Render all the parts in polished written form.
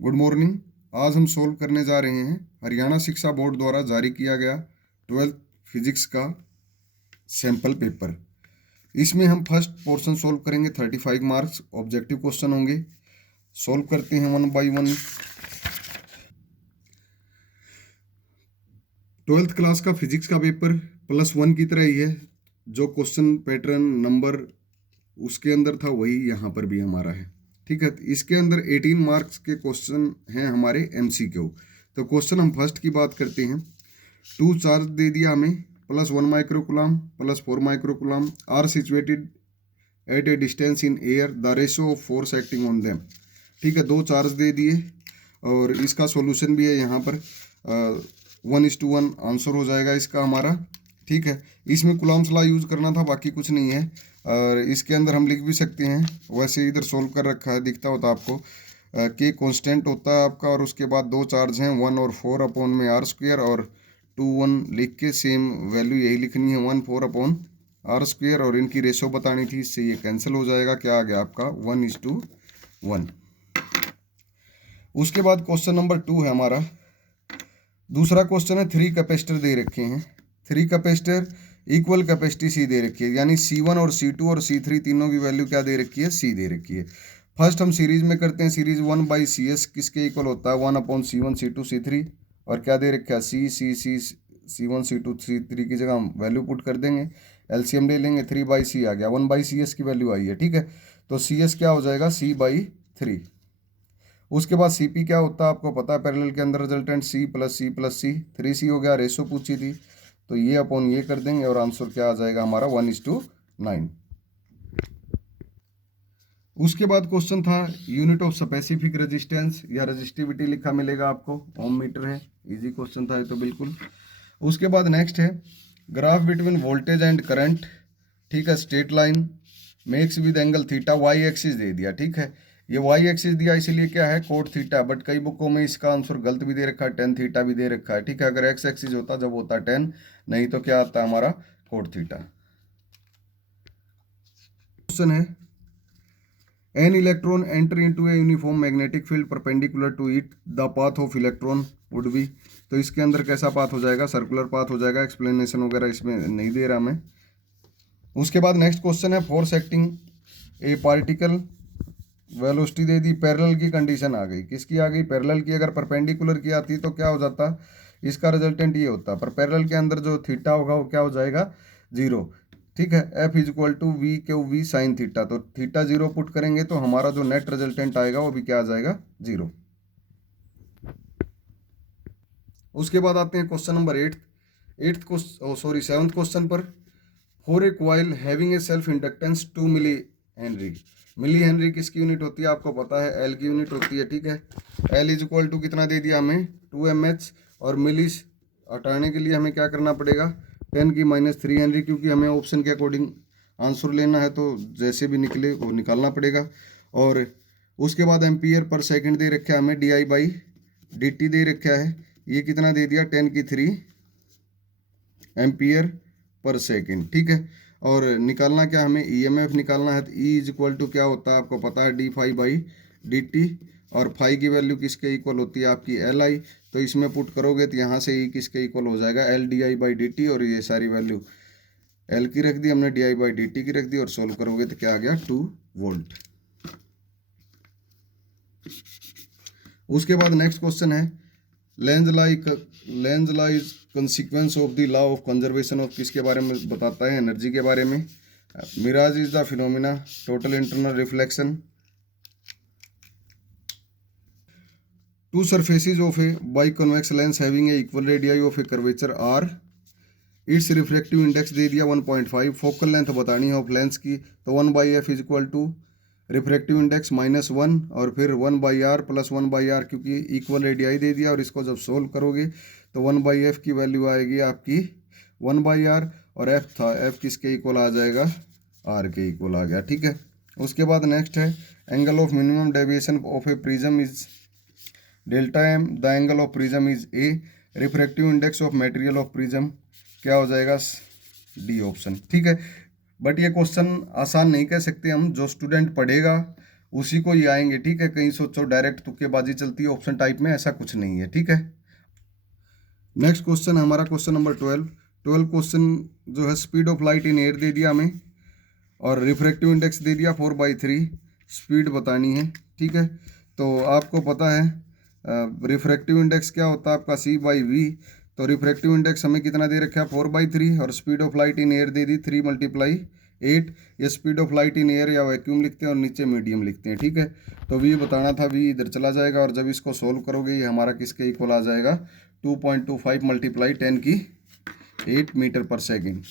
Good morning. आज हम solve करने जा रहे हैं हरियाणा शिक्षा बोर्ड द्वारा जारी किया गया 12th फिजिक्स का सैंपल पेपर। इसमें हम फर्स्ट पोर्शन सोल्व करेंगे, 35 मार्क्स ऑब्जेक्टिव क्वेश्चन होंगे। सोल्व करते हैं one by one. 12th class का फिजिक्स का पेपर +1 की तरह ही है। जो क्वेश्चन पैटर्न नंबर उसके अंदर था वही यहाँ पर भी हमारा है। ठीक है, इसके अंदर 18 मार्क्स के क्वेश्चन हैं हमारे MCQ। तो क्वेश्चन हम फर्स्ट की बात करते हैं। 2 चार्ज दे दिया हमें, +1 microcoulomb +4 microcoulomb are situated at a distance in air, the ratio of force acting on them. ठीक है, 2 चार्ज दे दिए और इसका सॉल्यूशन भी है यहाँ पर। 1:1 आंसर हो जाएगा इसका हमारा। ठीक है, इसमें कूलम्ब्स लॉ यूज़ करना था, बाकी कुछ नहीं है। और इसके अंदर हम लिख भी सकते हैं, वैसे इधर सोल्व कर रखा है, दिखता होता आपको। के कांस्टेंट होता है आपका, और उसके बाद 2 चार्ज हैं 1 और 4 अपॉन में r² और 2 1 लिख के सेम वैल्यू यही लिखनी है 1 4 अपॉन r², और इनकी रेशो बतानी थी, इससे ये कैंसिल हो जाएगा। क्या आ गया आपका 1:1। उसके बाद क्वेश्चन नंबर 2 है हमारा। दूसरा क्वेश्चन है 3 कैपेसिटर दे रखे हैं। 3 कैपेसिटर इक्वल कैपेसिटी C दे रखी है, यानी C1 और C2 और C3 तीनों की वैल्यू क्या दे रखी है, C दे रखी है। फर्स्ट हम सीरीज में करते हैं। सीरीज 1/CS किसके इक्वल होता है, 1/C1 C2 C3, और क्या दे रखा है C1 C2 C3 की जगह हम वैल्यू पुट कर देंगे, LCM ले लेंगे, 3/C आ गया, 1/CS की वैल्यू आई है। ठीक है, तो CS क्या हो जाएगा C/3। उसके बाद CP क्या होता है आपको पता है, पैरेलल के अंदर resultant C + C + C, 3C हो गया। रेशो पूछी थी तो ये अपॉन ये कर देंगे और आंसर क्या आ जाएगा हमारा 1:9। उसके बाद क्वेश्चन था यूनिट ऑफ स्पेसिफिक रेजिस्टेंस या रेजिस्टिविटी लिखा मिलेगा आपको, ओम मीटर है। इजी क्वेश्चन था ये तो बिल्कुल। उसके बाद नेक्स्ट है graph between voltage and current. ठीक है, straight line makes with angle theta, Y axis दे दिया। ठीक है, ये वाई एक्सिस दिया इसीलिए क्या है कोट थीटा, बट कई बुकों में इसका आंसर गलत भी दे रखा है, टेन थीटा भी दे रखा है। ठीक है, अगर एक्स एक्सिस होता जब होता 10, नहीं तो क्या आता है हमारा कोट थीटा। क्वेश्चन है an electron enter into a uniform magnetic field perpendicular to it, the path of electron would be. तो इसके अंदर कैसा पाथ हो जाएगा, सर्कुलर पाथ हो जाएगा। एक्सप्लेनेशन वगैरह इसमें नहीं दे रहा मैं। उसके बाद नेक्स्ट क्वेश्चन है फोर्स एक्टिंग ए पार्टिकल, वेलोसिटी दे दी, पैरेलल की कंडीशन आ गई। किसकी आ गई, पैरेलल की। अगर परपेंडिकुलर की आती तो क्या हो जाता, इसका रिजल्टेंट ये होता, पर पैरेलल के अंदर जो थीटा होगा वो क्या हो जाएगा 0। ठीक है, F = V sin थीटा, तो थीटा 0 पुट करेंगे तो हमारा जो नेट रिजल्टेंट आएगा वो भी क्या आ जाएगा 0। उसके बाद आते हैं क्वेश्चन नंबर 7th क्वेश्चन पर। For a coil having a self inductance 2 milli henry. Milli henry किसकी यूनिट होती है आपको पता है, एल की यूनिट होती है। ठीक है, L = कितना दे दिया हमें 2mH, और मिली हटाने के लिए हमें क्या करना पड़ेगा 10⁻³ हेनरी, क्योंकि हमें ऑप्शन के अकॉर्डिंग आंसर लेना है तो जैसे भी निकले वो निकालना पड़ेगा। और उसके बाद एम्पियर पर सेकंड दे रखा है हमें, DI/dt दे रखा है, ये कितना दे दिया 10³ एम्पियर पर सेकंड। ठीक है, और निकालना क्या हमें EMF निकालना है। तो E = क्या होता है आपको पता है dφ/dt, और फाई की वैल्यू किसके इक्वल होती है आपकी Li। तो इसमें पुट करोगे तो यहाँ से E किसके इक्वल हो जाएगा LdI/dt, और ये सारी वैल्यू L की रख दी हमने, dI/dt की रख दी, और सोल्व करोगे तो क्या आ गया 2 वोल्ट। उसके बाद नेक्स्ट क्वेश्चन है Lenz law is consequence of the law of conservation of, किसके बारे में बताता है, एनर्जी के बारे में। Mirage is the phenomena total internal reflection. Two surfaces of a biconvex lens having a equal radii of a curvature R, its refractive index दे दिया 1.5। फोकल लेंथ बतानी है ऑफ लेंस की, तो 1/f = रिफ्रैक्टिव इंडेक्स -1, और फिर 1/r + 1/r, क्योंकि equal radii दे दिया। और इसको जब सोल्व करोगे तो 1/f की वैल्यू आएगी आपकी 1/r, और f था, f किसके इक्वल आ जाएगा r के इक्वल आ गया। ठीक है, उसके बाद नेक्स्ट है angle of minimum deviation of A prism is Δm, the angle of prism is a, refractive index of material of prism क्या हो जाएगा D ऑप्शन। ठीक है, बट ये क्वेश्चन आसान नहीं कह सकते हम, जो स्टूडेंट पढ़ेगा उसी को ही आएंगे, ठीक है। कहीं सोचो डायरेक्ट तुक्केबाजी चलती है ऑप्शन टाइप में, ऐसा कुछ नहीं है, ठीक है। नेक्स्ट क्वेश्चन हमारा क्वेश्चन नंबर 12 क्वेश्चन जो है speed of light in air दे दिया हमें और रिफ्रैक्टिव इंडेक्स दे दिया 4/3, स्पीड बतानी है, ठीक है। तो आपको पता है रिफ्रैक्टिव इंडेक्स क्या होता है आपका C/V। तो रिफ्रैक्टिव इंडेक्स हमें कितना दे रखा है 4/3 और speed of light in air दे दी 3 × 8। ये speed of light in air या वैक्यूम लिखते हैं और नीचे मीडियम लिखते हैं, ठीक है। तो V बताना था, V इधर चला जाएगा और जब इसको सोल्व करोगे ये हमारा किसके इक्वल आ जाएगा 2.25 × 10⁸ मीटर पर second.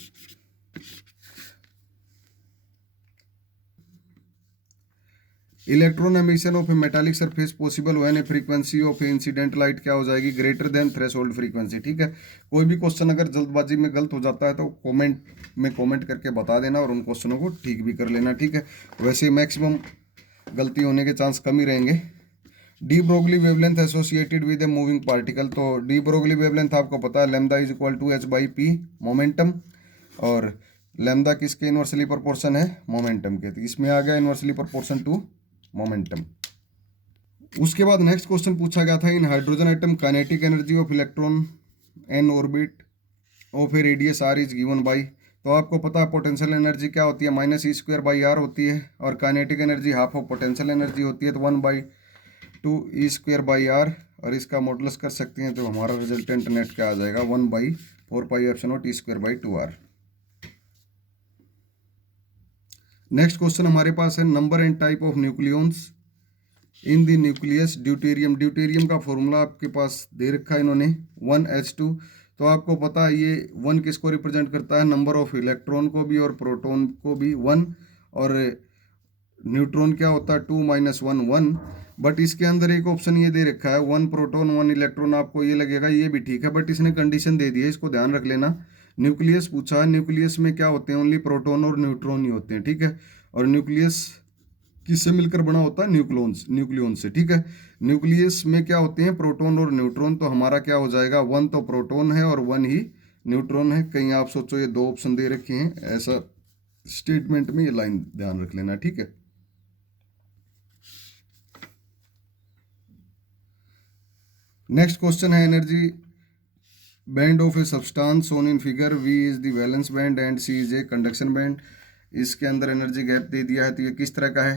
Electron emission of A metallic surface possible when A frequency of A incident light क्या हो जाएगी ग्रेटर देन थ्रेशोल्ड फ्रीक्वेंसी, ठीक है। कोई भी क्वेश्चन अगर जल्दबाजी में गलत हो जाता है तो कमेंट करके बता देना और उन क्वेश्चनों को ठीक भी कर लेना, ठीक है। वैसे मैक्सिमम गलती होने के चांस कम ही रहेंगे। De Broglie wavelength associated with a moving particle. तो डी ब्रोगली वेवलेंथ आपको पता है lambda is equal to h/p momentum, और लैम्डा किसके इन्वर्सली प्रोपोर्शन है मोमेंटम के। तो इसमें आ गया इन्वर्सली प्रोपोर्शन टू मोमेंटम। उसके बाद नेक्स्ट क्वेश्चन पूछा गया था in hydrogen atom kinetic energy of electron in orbit of a radius r is given by. तो आपको पता है पोटेंशियल एनर्जी क्या होती है -e² होती है और kinetic energy half of potential energy होती है, तो 1/2 e² और इसका मॉडुलस कर सकते हैं तो हमारा रिजल्टेंट नेट क्या आ जाएगा 1/4πε0 t²/2r। नेक्स्ट क्वेश्चन हमारे पास है number and type of nucleons in the nucleus deuterium. Deuterium का फॉर्मूला आपके पास दे रखा है इन्होंने 1h2। तो आपको पता है ये 1 किसको रिप्रेजेंट करता है नंबर ऑफ इलेक्ट्रॉन को भी और प्रोटॉन को भी 1, और न्यूट्रॉन क्या होता है 2 - 1 1। बट इसके अंदर एक ऑप्शन ये दे रखा है 1 प्रोटॉन 1 इलेक्ट्रॉन, आपको ये लगेगा ये भी ठीक है, बट इसने कंडीशन दे दी है, इसको ध्यान रख लेना। न्यूक्लियस पूछा है, न्यूक्लियस में क्या होते हैं ओनली प्रोटॉन और न्यूट्रॉन ही होते हैं, ठीक है। और न्यूक्लियस किससे मिलकर बना होता है न्यूक्लियॉन से, ठीक है। न्यूक्लियस में क्या होते हैं प्रोटॉन और न्यूट्रॉन। तो हमारा क्या हो जाएगा 1 तो प्रोटॉन है और 1 ही न्यूट्रॉन है। कहीं आप सोचो ये 2 ऑप्शन दे रखे हैं, ऐसा स्टेटमेंट में ये लाइन ध्यान रख लेना, ठीक है। नेक्स्ट क्वेश्चन है energy band of a substance shown in figure. V is the valence band and C is a conduction band. इसके अंदर एनर्जी गैप दे दिया है, तो ये किस तरह का है।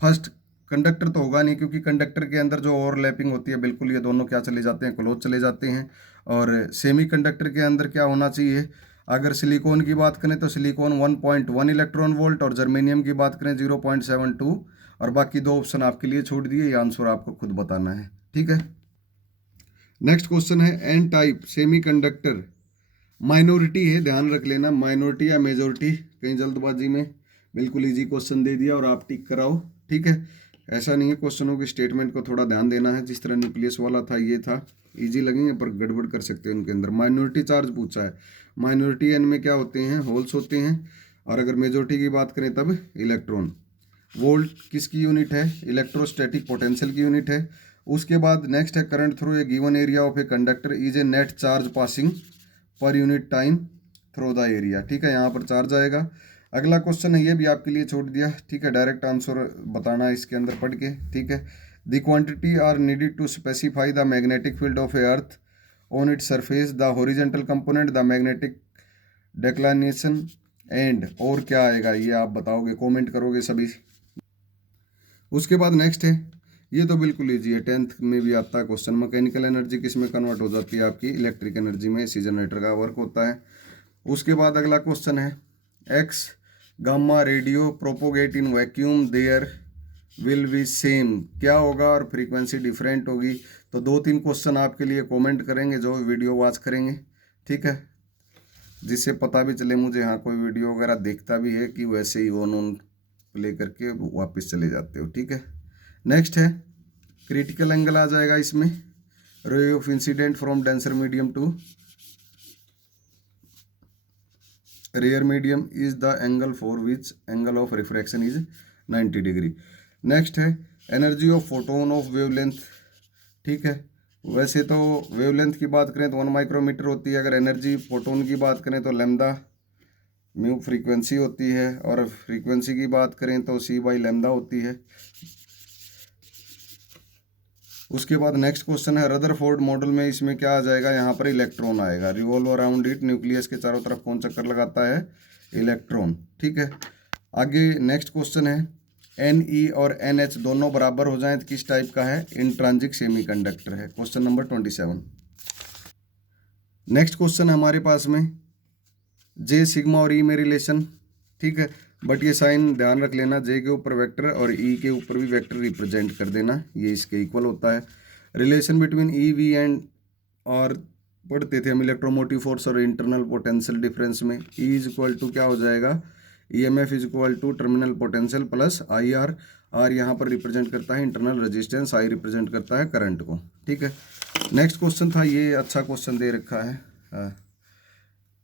फर्स्ट कंडक्टर तो होगा नहीं क्योंकि कंडक्टर के अंदर जो ओवरलैपिंग होती है बिल्कुल ये दोनों क्या चले जाते हैं क्लोज चले जाते हैं। और सेमी कंडक्टर के अंदर क्या होना चाहिए, अगर सिलिकॉन की बात करें तो सिलिकॉन 1.1 इलेक्ट्रॉन वोल्ट और जर्मेनियम की बात करें 0.72, और बाकी 2 ऑप्शन आपके लिए छोड़ दिए, ये आंसर आपको खुद बताना है, ठीक है। नेक्स्ट क्वेश्चन है एन टाइप सेमीकंडक्टर माइनॉरिटी है, ध्यान रख लेना माइनॉरिटी या मेजॉरिटी, कहीं जल्दबाजी में बिल्कुल इजी क्वेश्चन दे दिया और आप टिक कराओ, ठीक है। ऐसा नहीं है, क्वेश्चनों के स्टेटमेंट को थोड़ा ध्यान देना है। जिस तरह न्यूक्लियस वाला था ये था, इजी लगेंगे पर गड़बड़ कर सकते हैं उनके अंदर। माइनॉरिटी चार्ज पूछा है, माइनॉरिटी एन में क्या होते हैं होल्स होते हैं, और अगर मेजॉरिटी की बात करें तब इलेक्ट्रॉन। वोल्ट किसकी यूनिट है, इलेक्ट्रोस्टैटिक पोटेंशियल की यूनिट है। उसके बाद नेक्स्ट है current through a given area of a conductor is a net charge passing per unit time through the area, ठीक है। यहाँ पर चार्ज आएगा। अगला क्वेश्चन है, ये भी आपके लिए छोड़ दिया, ठीक है। डायरेक्ट आंसर बताना है इसके अंदर पढ़ के, ठीक है। The quantity are needed to specify the magnetic field of a earth on its surface, the horizontal component, the magnetic declination and, और क्या आएगा ये आप बताओगे, कमेंट करोगे सभी। उसके बाद नेक्स्ट है, ये तो बिल्कुल ईजी है, 10th में भी आता है क्वेश्चन। मैकेनिकल एनर्जी किस में कन्वर्ट हो जाती है आपकी इलेक्ट्रिक एनर्जी में, एसी जनरेटर का वर्क होता है। उसके बाद अगला क्वेश्चन है X gamma radio propagate in vacuum there will be same, क्या होगा और फ्रीक्वेंसी डिफरेंट होगी। तो 2-3 क्वेश्चन आपके लिए कमेंट करेंगे जो वीडियो वॉच करेंगे, ठीक है, जिससे पता भी चले मुझे हाँ कोई वीडियो वगैरह देखता भी है कि वैसे ही ऑन प्ले करके वापस चले जाते हो, ठीक है। नेक्स्ट है क्रिटिकल एंगल आ जाएगा इसमें, ray of incident from denser medium to rarer medium is the angle for which angle of refraction is 90 degree. Next है energy of photon of wavelength, ठीक है। वैसे तो वेवलेंथ की बात करें तो 1 माइक्रोमीटर होती है, अगर एनर्जी फोटोन की बात करें तो लैम्डा म्यू फ्रीक्वेंसी होती है, और फ्रीक्वेंसी की बात करें तो C/λ होती है। उसके बाद नेक्स्ट क्वेश्चन है रदरफोर्ड मॉडल में, इसमें क्या आ जाएगा, यहाँ पर इलेक्ट्रॉन आएगा। रिवॉल्व अराउंड इट, न्यूक्लियस के चारों तरफ कौन चक्कर लगाता है, इलेक्ट्रॉन। ठीक है, आगे नेक्स्ट क्वेश्चन है Ne और NH दोनों बराबर हो जाएं तो किस टाइप का है, इंट्रांजिक सेमीकंडक्टर है। Question number 27। नेक्स्ट क्वेश्चन है हमारे पास में J सिग्मा और E में रिलेशन। ठीक है, बट ये साइन ध्यान रख लेना, J के ऊपर वेक्टर और E के ऊपर भी वेक्टर रिप्रेजेंट कर देना, ये इसके इक्वल होता है। Relation between E V and, और पढ़ते थे हम इलेक्ट्रोमोटिव फोर्स और इंटरनल पोटेंशियल डिफरेंस में, E इज इक्वल टू क्या हो जाएगा, EMF is equal to terminal potential plus IR। R यहाँ पर रिप्रेजेंट करता है इंटरनल रेजिस्टेंस, I रिप्रेजेंट करता है करंट को। ठीक है, नेक्स्ट क्वेश्चन था, ये अच्छा क्वेश्चन दे रखा है।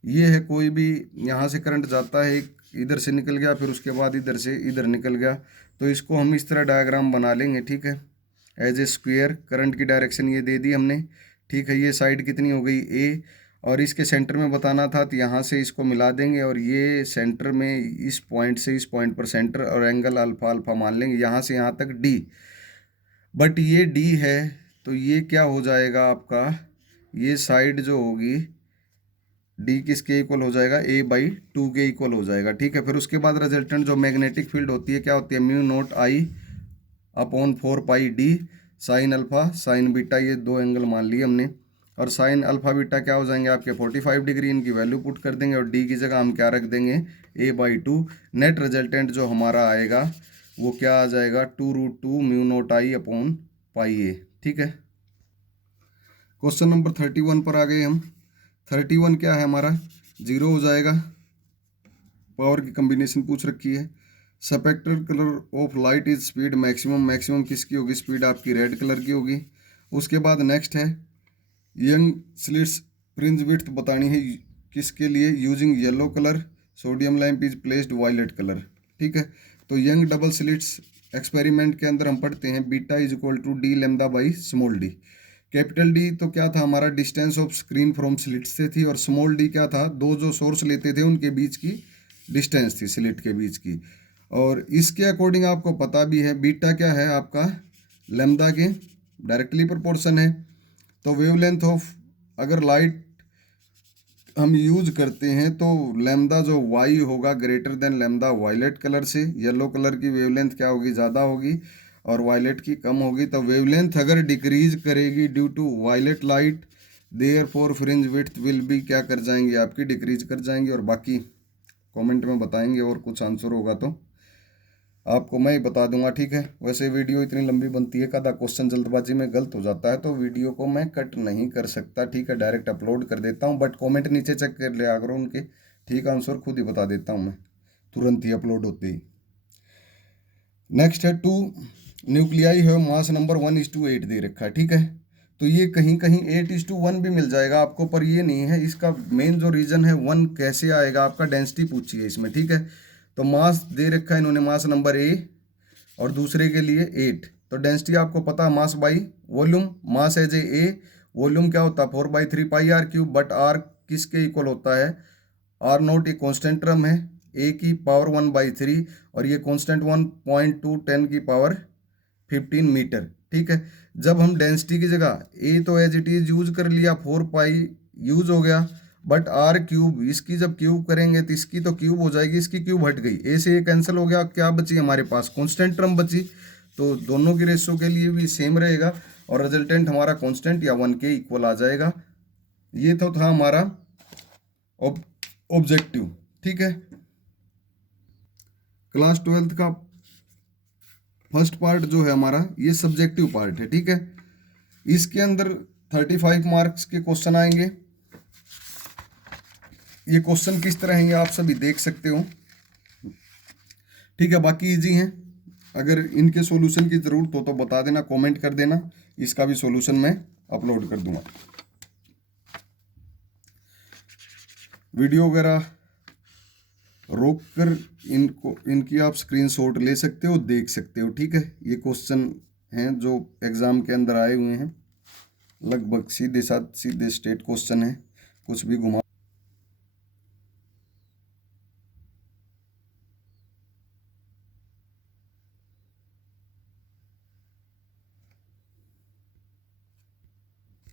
ये है कोई भी यहाँ से करंट जाता है, इधर से निकल गया, फिर उसके बाद इधर से इधर निकल गया, तो इसको हम इस तरह डायग्राम बना लेंगे। ठीक है, एज ए स्क्वायर, करंट की डायरेक्शन ये दे दी हमने। ठीक है, ये साइड कितनी हो गई A, और इसके सेंटर में बताना था तो यहाँ से इसको मिला देंगे, और ये सेंटर में इस पॉइंट से इस पॉइंट पर सेंटर, और एंगल अल्फा अल्फा मान लेंगे, यहाँ से यहाँ तक D। बट ये D है तो ये क्या हो जाएगा आपका, ये साइड जो होगी D किसके इक्वल हो जाएगा, A/2 के इक्वल हो जाएगा। ठीक है, फिर उसके बाद रिजल्टेंट जो मैग्नेटिक फील्ड होती है क्या होती है, μ0I/4πD sine alpha sign beta, ये दो एंगल मान लिए हमने, और साइन अल्फा बीटा क्या हो जाएंगे आपके 45 डिग्री, इनकी वैल्यू पुट कर देंगे, और D की जगह हम क्या रख देंगे, A/2। नेट रिजल्टेंट जो हमारा आएगा वो क्या आ जाएगा, 2√2 μ0I/πA। ठीक है, क्वेश्चन नंबर 31 पर आ गए हम। 31 क्या है हमारा, 0 हो जाएगा, पावर की कम्बिनेशन पूछ रखी है। Spectral colour of light is speed maximum, maximum किसकी होगी, स्पीड आपकी रेड कलर की होगी। उसके बाद नेक्स्ट है यंग स्लिट्स फ्रिंज विड्थ बतानी है किसके लिए, using yellow colour, sodium lamp is placed violet colour. ठीक है, तो यंग डबल स्लिट्स एक्सपेरिमेंट के अंदर हम पढ़ते हैं beta is equal to D lambda by small d। Capital D तो क्या था हमारा, distance of screen from slit से थी, और स्मॉल d क्या था, दो जो सोर्स लेते थे उनके बीच की डिस्टेंस थी, स्लिट के बीच की। और इसके अकॉर्डिंग आपको पता भी है बीटा क्या है आपका, लैम्डा के डायरेक्टली प्रोपोर्शन है। तो वेवलेंथ ऑफ, अगर लाइट हम यूज करते हैं तो लैम्डा जो वाई होगा greater than lambda violet colour से, येलो कलर की वेवलेंथ क्या होगी, ज़्यादा होगी, और वायलेट की कम होगी। तो वेवलेंथ अगर डिक्रीज करेगी due to violet light, therefore fringe width will be क्या कर जाएंगी आपकी, डिक्रीज कर जाएंगी। और बाकी कमेंट में बताएंगे, और कुछ आंसर होगा तो आपको मैं ही बता दूंगा। ठीक है, वैसे वीडियो इतनी लंबी बनती है, कदा क्वेश्चन जल्दबाजी में गलत हो जाता है तो वीडियो को मैं कट नहीं कर सकता। ठीक है, डायरेक्ट अपलोड कर देता हूँ, बट कमेंट नीचे चेक कर लिया करो उनके, ठीक आंसर खुद ही बता देता हूँ मैं तुरंत ही अपलोड होते ही। नेक्स्ट है 2 न्यूक्लियाई है, मास नंबर 1:8 दे रखा है। ठीक है, तो ये कहीं कहीं 8:1 भी मिल जाएगा आपको, पर ये नहीं है। इसका मेन जो रीज़न है 1 कैसे आएगा, आपका डेंसिटी पूछी है इसमें। ठीक है, तो मास दे रखा है इन्होंने, मास नंबर A, और दूसरे के लिए 8। तो डेंसिटी आपको पता है, mass by volume, mass as a, volume क्या होता है 4/3πr³, बट R किसके इक्वल होता है, R0 एक कॉन्स्टेंट टर्म है, A की पावर 1/3, और ये कॉन्स्टेंट 1.2 10 की पावर 15 मीटर। ठीक है, जब हम डेंसिटी की जगह A तो एज इट इज यूज कर लिया, 4π यूज हो गया, बट R³ इसकी जब क्यूब करेंगे तो इसकी तो क्यूब हो जाएगी, इसकी क्यूब हट गई, A से ये कैंसिल हो गया, क्या बची हमारे पास, कांस्टेंट टर्म बची। तो दोनों की रेशो के लिए भी सेम रहेगा, और रिजल्टेंट हमारा कांस्टेंट या 1 के इक्वल आ जाएगा। ये तो था हमारा ऑब्जेक्टिव। ठीक है, क्लास 12th का फर्स्ट पार्ट जो है हमारा, ये सब्जेक्टिव पार्ट है। ठीक है, इसके अंदर 35 मार्क्स के क्वेश्चन आएंगे। ये क्वेश्चन किस तरह हैं ये आप सभी देख सकते हो। ठीक है, बाकी इजी हैं, अगर इनके सॉल्यूशन की ज़रूरत हो तो बता देना, कमेंट कर देना, इसका भी सॉल्यूशन मैं अपलोड कर दूंगा। वीडियो वगैरह रोक कर इनकी आप स्क्रीनशॉट ले सकते हो, देख सकते हो। ठीक है, ये क्वेश्चन हैं जो एग्ज़ाम के अंदर आए हुए हैं, लगभग सीधे साथ सीधे स्टेट क्वेश्चन है, कुछ भी घुमा